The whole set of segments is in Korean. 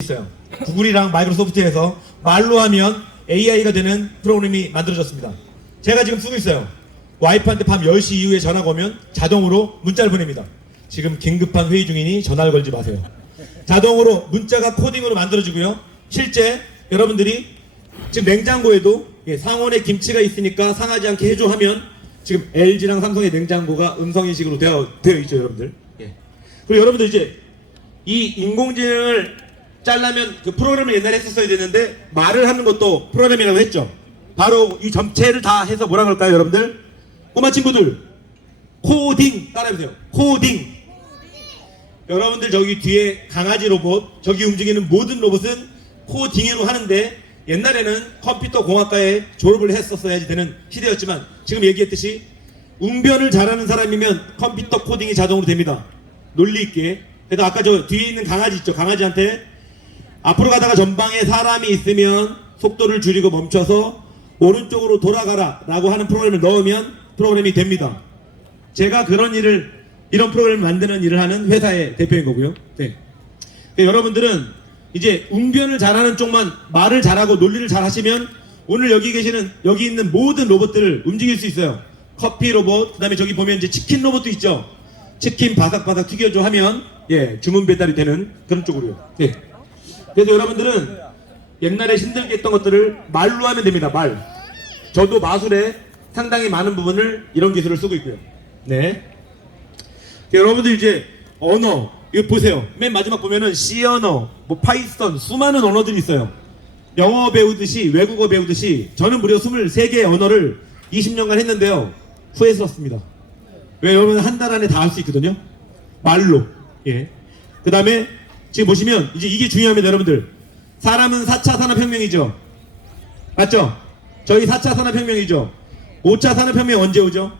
있어요. 구글이랑 마이크로소프트에서 말로 하면 AI가 되는 프로그램이 만들어졌습니다. 제가 지금 쓰고 있어요. 와이프한테 밤 10시 이후에 전화가 오면 자동으로 문자를 보냅니다. 지금 긴급한 회의 중이니 전화를 걸지 마세요. 자동으로 문자가 코딩으로 만들어지고요. 실제 여러분들이 지금 냉장고에도 예, 상온에 김치가 있으니까 상하지 않게 해줘 하면 지금 LG랑 삼성의 냉장고가 음성인식으로 되어, 되어 있죠, 여러분들. 예. 그리고 여러분들 이제 이 인공지능을 짤라면 그 프로그램을 옛날에 했었어야 되는데 말을 하는 것도 프로그램이라고 했죠. 바로 이 전체를 다 해서 뭐라 그럴까요, 여러분들? 꼬마 친구들 코딩 따라해보세요. 코딩. 여러분들 저기 뒤에 강아지 로봇, 저기 움직이는 모든 로봇은 코딩으로 하는데 옛날에는 컴퓨터 공학과에 졸업을 했었어야지 되는 시대였지만 지금 얘기했듯이 웅변을 잘하는 사람이면 컴퓨터 코딩이 자동으로 됩니다. 논리 있게. 그래서 아까 저 뒤에 있는 강아지 있죠. 강아지한테 앞으로 가다가 전방에 사람이 있으면 속도를 줄이고 멈춰서 오른쪽으로 돌아가라 라고 하는 프로그램을 넣으면 프로그램이 됩니다. 제가 그런 일을 이런 프로그램을 만드는 일을 하는 회사의 대표인 거고요. 네. 네, 여러분들은 이제 웅변을 잘하는 쪽만 말을 잘하고 논리를 잘 하시면 오늘 여기 계시는 여기 있는 모든 로봇들을 움직일 수 있어요. 커피 로봇, 그다음에 저기 보면 이제 치킨 로봇도 있죠. 치킨 바삭바삭 튀겨줘 하면 예 주문 배달이 되는 그런 쪽으로요. 예. 그래서 여러분들은 옛날에 힘들게 했던 것들을 말로 하면 됩니다. 말. 저도 마술에 상당히 많은 부분을 이런 기술을 쓰고 있고요. 네. 여러분들 이제 언어 이거 보세요. 맨 마지막 보면은 C 언어, 뭐 파이썬 수많은 언어들이 있어요. 영어 배우듯이 외국어 배우듯이 저는 무려 23개의 언어를 20년간 했는데요. 후회스럽습니다. 왜 여러분 한 달 안에 다 할 수 있거든요. 말로. 예. 그 다음에 지금 보시면 이제 이게 중요합니다, 여러분들. 사람은 4차 산업혁명이죠. 맞죠? 저희 4차 산업혁명이죠. 5차 산업혁명 언제 오죠?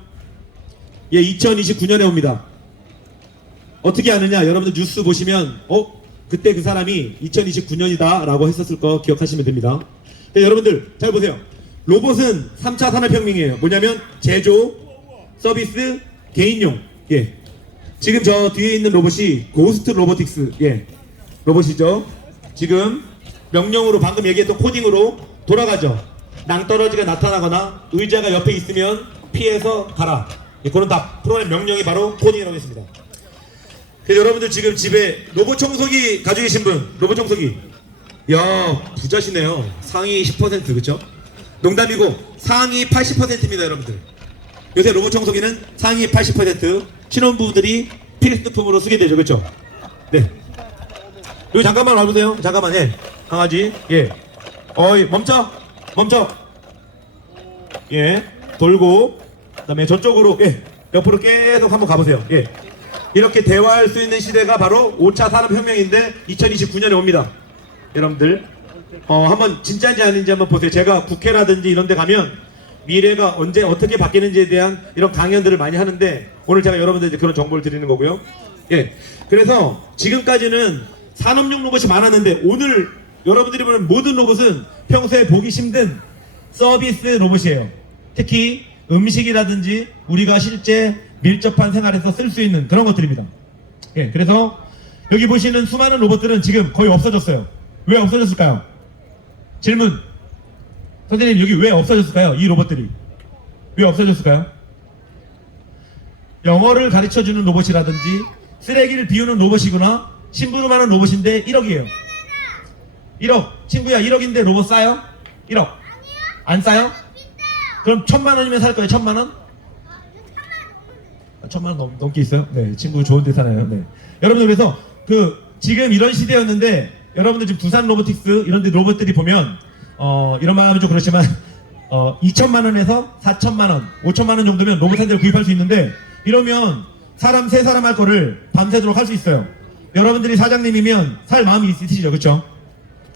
예, 2029년에 옵니다. 어떻게 아느냐? 여러분들 뉴스 보시면 어 그때 그 사람이 2029년이다 라고 했었을 거 기억하시면 됩니다. 네, 여러분들 잘 보세요. 로봇은 3차 산업혁명이에요. 뭐냐면 제조, 서비스, 개인용. 예. 지금 저 뒤에 있는 로봇이 고스트 로보틱스. 예. 로봇이죠. 지금 명령으로 방금 얘기했던 코딩으로 돌아가죠. 낭떠러지가 나타나거나 의자가 옆에 있으면 피해서 가라. 예, 그런 다 프로그램 명령이 바로 코딩이라고 했습니다. 여러분들 지금 집에 로봇 청소기 가지고 계신 분, 로봇 청소기. 야, 부자시네요. 상위 10% 그쵸? 농담이고 상위 80%입니다, 여러분들. 요새 로봇 청소기는 상위 80% 신혼부부들이 필수품으로 쓰게 되죠, 그쵸? 네. 여기 잠깐만 와보세요. 잠깐만, 예. 강아지, 예. 어이, 멈춰! 멈춰! 예. 돌고, 그 다음에 저쪽으로, 예. 옆으로 계속 한번 가보세요. 예. 이렇게 대화할 수 있는 시대가 바로 5차 산업혁명인데 2029년에 옵니다. 여러분들 어, 한번 진짜인지 아닌지 한번 보세요. 제가 국회라든지 이런 데 가면 미래가 언제 어떻게 바뀌는지에 대한 이런 강연들을 많이 하는데 오늘 제가 여러분들에게 그런 정보를 드리는 거고요. 예. 그래서 지금까지는 산업용 로봇이 많았는데 오늘 여러분들이 보는 모든 로봇은 평소에 보기 힘든 서비스 로봇이에요. 특히 음식이라든지 우리가 실제 밀접한 생활에서 쓸 수 있는 그런 것들입니다. 예, 그래서 여기 보시는 수많은 로봇들은 지금 거의 없어졌어요. 왜 없어졌을까요? 질문. 선생님 여기 왜 없어졌을까요? 이 로봇들이 왜 없어졌을까요? 영어를 가르쳐 주는 로봇이라든지 쓰레기를 비우는 로봇이거나 심부름하는 로봇인데 1억이에요. 1억. 친구야 1억인데 로봇 싸요? 1억. 안 싸요? 그럼 천만 원이면 살 거예요. 천만 원? 천만 원 넘, 넘게 있어요? 네, 친구 좋은 데 사나요? 네. 여러분들 그래서 그 지금 이런 시대였는데 여러분들 지금 두산 로보틱스 이런 데 로봇들이 보면 어 이런 말 하면 좀 그렇지만 어 2천만 원에서 4천만 원, 5천만 원 정도면 로봇 한 대를 구입할 수 있는데 이러면 사람 세 사람 할 거를 밤새도록 할 수 있어요. 여러분들이 사장님이면 살 마음이 있으시죠, 그렇죠?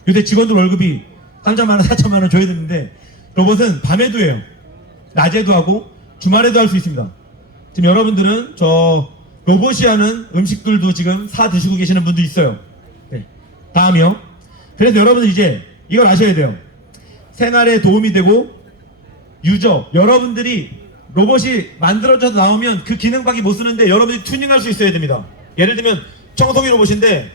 요새 직원들 월급이 3천만 원, 4천만 원 줘야 되는데 로봇은 밤에도 해요. 낮에도 하고 주말에도 할 수 있습니다. 지금 여러분들은 저 로봇이 하는 음식들도 지금 사 드시고 계시는 분도 있어요. 네. 다음이요. 그래서 여러분들 이제 이걸 아셔야 돼요. 생활에 도움이 되고 유저 여러분들이 로봇이 만들어져서 나오면 그 기능밖에 못 쓰는데 여러분들이 튜닝할 수 있어야 됩니다. 예를 들면 청소기 로봇인데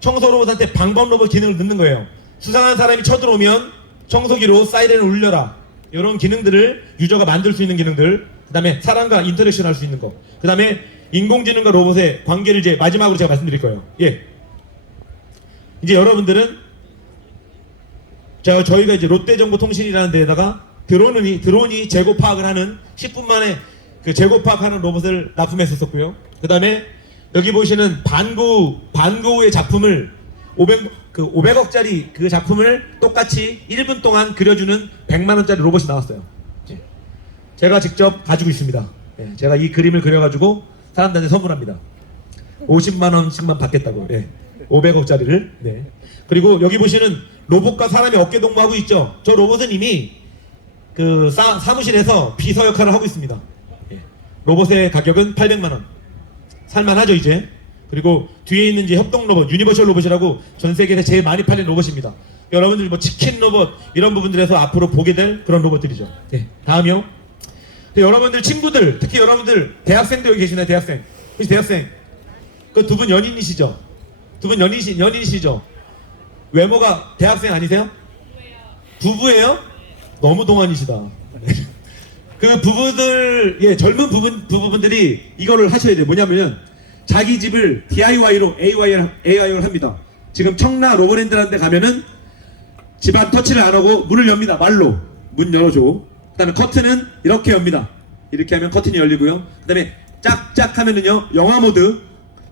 청소 로봇한테 방범 로봇 기능을 넣는 거예요. 수상한 사람이 쳐들어오면 청소기로 사이렌을 울려라. 이런 기능들을 유저가 만들 수 있는 기능들. 그 다음에 사람과 인터랙션 할 수 있는 거. 그 다음에 인공지능과 로봇의 관계를 이제 마지막으로 제가 말씀드릴 거예요. 예. 이제 여러분들은 자, 저희가 이제 롯데정보통신이라는 데다가 드론이 드론이 재고 파악을 하는 10분 만에 그 재고 파악하는 로봇을 납품했었고요. 그 다음에 여기 보시는 반구 반구의 작품을 500 그 500억짜리 그 작품을 똑같이 1분 동안 그려주는 100만 원짜리 로봇이 나왔어요. 예. 제가 직접 가지고 있습니다. 예, 제가 이 그림을 그려가지고 사람들한테 선물합니다. 50만 원씩만 받겠다고. 예. 500억짜리를. 네. 그리고 여기 보시는 로봇과 사람이 어깨 동무하고 있죠. 저 로봇은 이미 그 사, 사무실에서 비서 역할을 하고 있습니다. 예. 로봇의 가격은 800만 원. 살만하죠 이제. 그리고 뒤에 있는 이제 협동 로봇, 유니버셜 로봇이라고 전 세계에서 제일 많이 팔린 로봇입니다. 여러분들 뭐 치킨 로봇 이런 부분들에서 앞으로 보게 될 그런 로봇들이죠. 네. 다음이요. 네, 여러분들 친구들, 특히 여러분들 대학생도 여기 계시나요? 대학생. 혹시 대학생? 그 두 분 연인이시죠? 두 분 연인이시, 연인이시죠? 외모가 대학생 아니세요? 부부예요? 너무 동안이시다. 그 부부들, 예, 젊은 부분, 부부분들이 이거를 하셔야 돼요. 뭐냐면, 자기 집을 DIY로 AI를, AI를 합니다. 지금 청라 로버랜드라는 데 가면은 집안 터치를 안 하고 문을 엽니다. 말로. 문 열어줘. 그 다음에 커튼은 이렇게 엽니다. 이렇게 하면 커튼이 열리고요. 그 다음에 짝짝 하면은요, 영화 모드.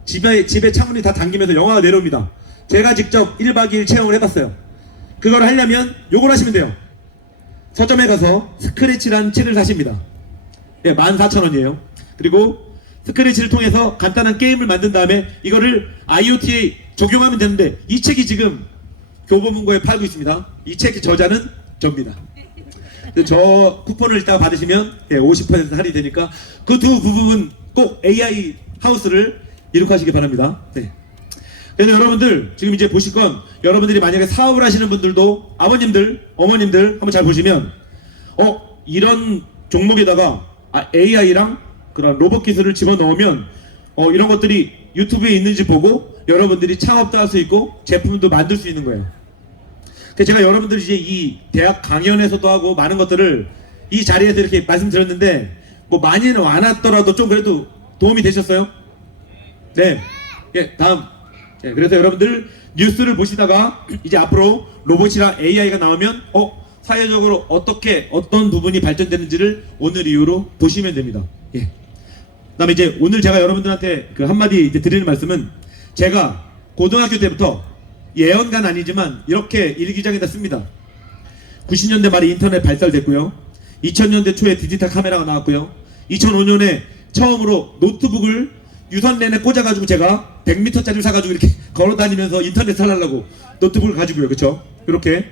집에, 집에 창문이 다 당기면서 영화가 내려옵니다. 제가 직접 1박 2일 체험을 해봤어요. 그걸 하려면 요걸 하시면 돼요. 서점에 가서 스크래치라는 책을 사십니다. 예, 14,000원이에요. 그리고 스크래치를 통해서 간단한 게임을 만든 다음에 이거를 IoT에 적용하면 되는데 이 책이 지금 교보문고에 팔고 있습니다. 이 책의 저자는 접니다. 저 쿠폰을 이따가 받으시면 예, 50% 할인이 되니까 그 두 부분은 꼭 AI 하우스를 이룩하시기 바랍니다. 네. 그래서 여러분들 지금 이제 보실 건 여러분들이 만약에 사업을 하시는 분들도 아버님들, 어머님들 한번 잘 보시면 어 이런 종목에다가 아, AI랑 그런 로봇 기술을 집어 넣으면 어 이런 것들이 유튜브에 있는지 보고 여러분들이 창업도 할 수 있고 제품도 만들 수 있는 거예요. 제가 여러분들 이제 이 대학 강연에서도 하고 많은 것들을 이 자리에서 이렇게 말씀드렸는데 뭐 많이는 안 왔더라도 좀 그래도 도움이 되셨어요? 네. 예, 다음. 예, 그래서 여러분들 뉴스를 보시다가 이제 앞으로 로봇이랑 AI가 나오면 어 사회적으로 어떻게 어떤 부분이 발전되는지를 오늘 이후로 보시면 됩니다. 예. 그다음에 이제 오늘 제가 여러분들한테 그 한마디 이제 드리는 말씀은 제가 고등학교 때부터 예언가는 아니지만 이렇게 일기장에다 씁니다. 90년대 말에 인터넷 발달됐고요. 2000년대 초에 디지털 카메라가 나왔고요. 2005년에 처음으로 노트북을 유선랜에 꽂아가지고 제가 100m짜리를 사가지고 이렇게 걸어다니면서 인터넷 살라고 노트북을 가지고요. 그쵸? 이렇게.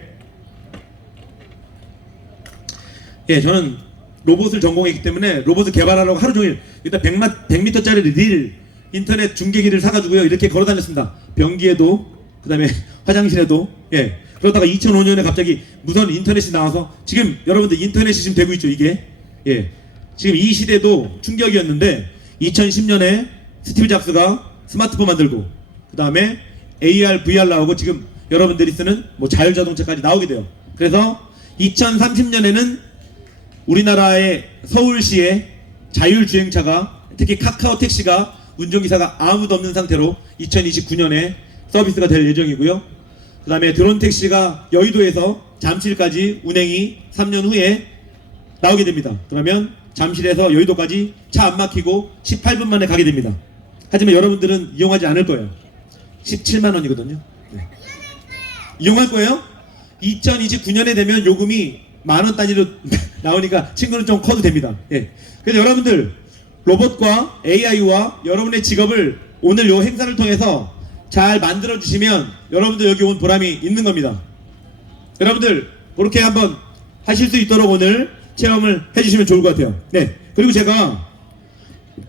예, 저는 로봇을 전공했기 때문에 로봇을 개발하려고 하루 종일 일단 100마, 100m짜리 릴 인터넷 중계기를 사가지고요. 이렇게 걸어다녔습니다. 변기에도, 그 다음에 화장실에도. 예. 그러다가 2005년에 갑자기 무선 인터넷이 나와서 지금 여러분들 인터넷이 지금 되고 있죠. 이게. 예. 지금 이 시대도 충격이었는데 2010년에 스티브 잡스가 스마트폰 만들고 그 다음에 AR, VR 나오고 지금 여러분들이 쓰는 뭐 자율 자동차까지 나오게 돼요. 그래서 2030년에는 우리나라의 서울시에 자율 주행차가 특히 카카오 택시가 운전기사가 아무도 없는 상태로 2029년에 서비스가 될 예정이고요. 그 다음에 드론 택시가 여의도에서 잠실까지 운행이 3년 후에 나오게 됩니다. 그러면 잠실에서 여의도까지 차 안 막히고 18분 만에 가게 됩니다. 하지만 여러분들은 이용하지 않을 거예요. 17만 원이거든요. 네. 이용할 거예요? 2029년에 되면 요금이 만 원 단위로 나오니까 친구는 좀 커도 됩니다. 예. 그래서 여러분들 로봇과 AI와 여러분의 직업을 오늘 요 행사를 통해서 잘 만들어 주시면 여러분들 여기 온 보람이 있는 겁니다. 여러분들 그렇게 한번 하실 수 있도록 오늘 체험을 해주시면 좋을 것 같아요. 네. 그리고 제가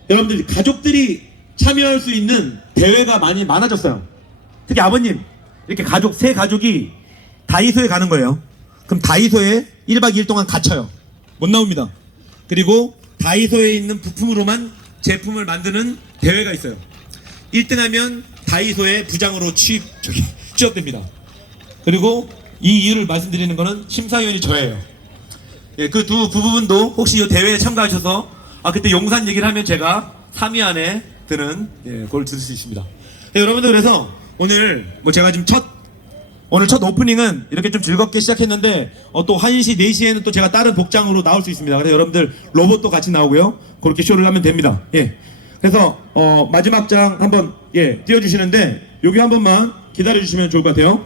여러분들 가족들이 참여할 수 있는 대회가 많이 많아졌어요. 특히 아버님 이렇게 가족 세 가족이 다이소에 가는 거예요. 그럼 다이소에 1박 2일 동안 갇혀요. 못 나옵니다. 그리고 다이소에 있는 부품으로만 제품을 만드는 대회가 있어요. 1등하면 다이소의 부장으로 취업 저기 취업됩니다. 그리고 이 이유를 말씀드리는 거는 심사위원이 저예요. 예, 그 두 부분도 혹시 이 대회에 참가하셔서 아 그때 용산 얘기를 하면 제가 3위 안에 드는 예, 그걸 들을 수 있습니다. 예, 여러분들 그래서 오늘 뭐 제가 지금 첫 오늘 첫 오프닝은 이렇게 좀 즐겁게 시작했는데 어, 또 1시 4시에는 또 제가 다른 복장으로 나올 수 있습니다. 그래서 여러분들 로봇도 같이 나오고요. 그렇게 쇼를 하면 됩니다. 예. 그래서 어, 마지막 장 한번 예, 띄워 주시는데 여기 한 번만 기다려 주시면 좋을 것 같아요.